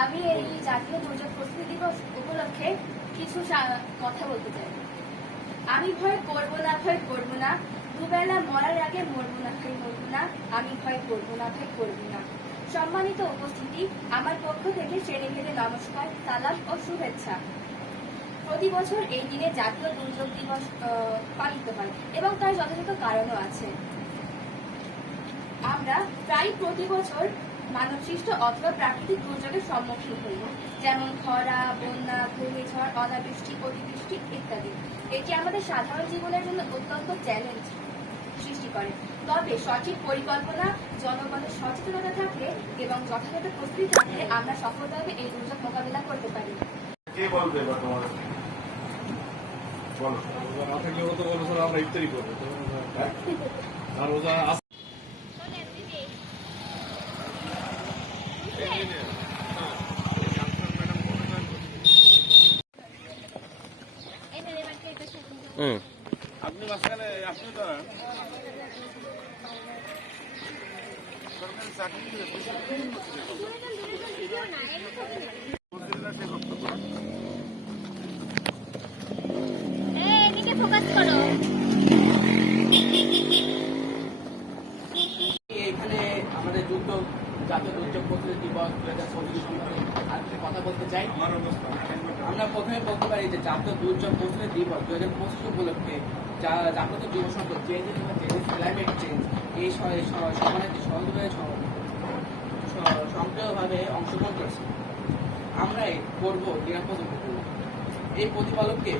আমি এই জাতীয় দুর্যোগ প্রস্তুতি দিবস উপলক্ষে কিছু কথা বলতে চাই। আমি ভয় করব না, ভয় করব না। দুবেলা মরার আগে মরবো না ভাই মরবো না। আমি ভয় করব না ভাই করব না। সম্মানিত উপস্থিতি, আমার পক্ষ থেকে শ্রেণীভেদে নমস্কার, সালাম ও শুভেচ্ছা। প্রতি বছর এই দিনে জাতীয় দুর্যোগ দিবস পালিত হয় এবং তার যথাযথ কারণও আছে। আমরা প্রায় প্রতি বছর মানবসৃষ্ট অথবা প্রাকৃতিক দুর্যোগের সম্মুখীন হই যেমন খরা বন্যা ঘূর্ণিঝড় অনাবৃষ্টি অতিবৃষ্টি ইত্যাদি। এটি আমাদের সাধারণ জীবনের জন্য অত্যন্ত চ্যালেঞ্জ সৃষ্টি করে। তবে সঠিক পরিকল্পনা জনগণের সচেতনতা থাকলে এবং যথাযথ প্রস্তুতি থাকলে আমরা সফলভাবে এই দুর্যোগ মোকাবিলা করতে পারি। কে বলবে বলো। আমরা ইফতারি করব? আর আস- হুম আপনি মাঝখানে আপনি তো সরকারি চাকরি দিয়ে বসে বিভিন্ন ছেলে করছে না সে বক্তব্য এদিকে ফোকাস করো। এখানে আমাদের দুর্যোগ জাতীয় দুর্যোগ প্রতিরোধ দিবস দু হাজার পঁচিশ সম্পর্কে আরেকটা কথা বলতে চাই? আমার আমরা প্রথমে বলতে পারি যে জাতীয় দুর্যোগ প্রতিরোধ দিবস দু হাজার পঁচিশ উপলক্ষে যা জাগ্রত যুব সংসদ চেঞ্জ চেঞ্জ ক্লাইমেট চেঞ্জ এই স- স- সমানে সহজভাবে সক্রিয়ভাবে অংশগ্রহণ করছে। আমরা এই করব নিরাপদ উপকূল এই প্রতিপালককে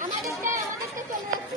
আমাদেরটা আমাদেরটা চলে যাচ্ছে